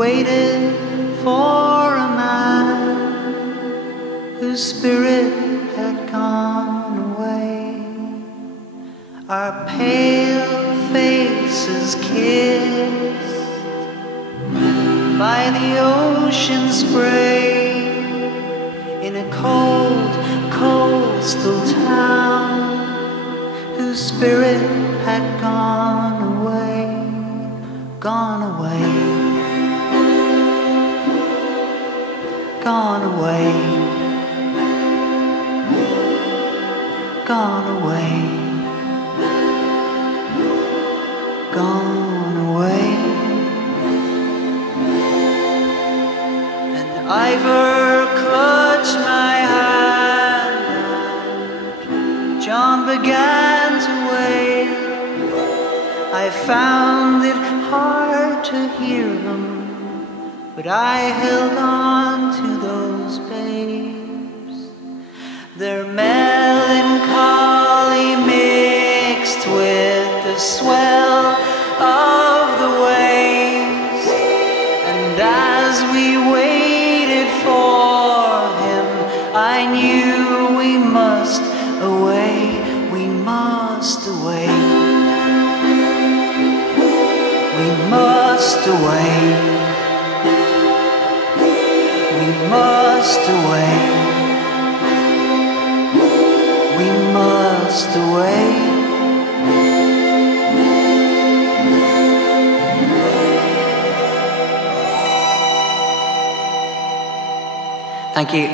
waited for a man whose spirit had gone away. Our pale faces kissed by the ocean spray in a cold coastal town whose spirit had gone away, gone away, gone away, gone away, gone away. And Ivor clutched my hand and John began to wail. I found it hard to hear them, but I held on to those babes. Their melancholy mixed with the swell of the waves, and as we waited for him, I knew we must away, we must away, we must away, we must away, we must away. Thank you.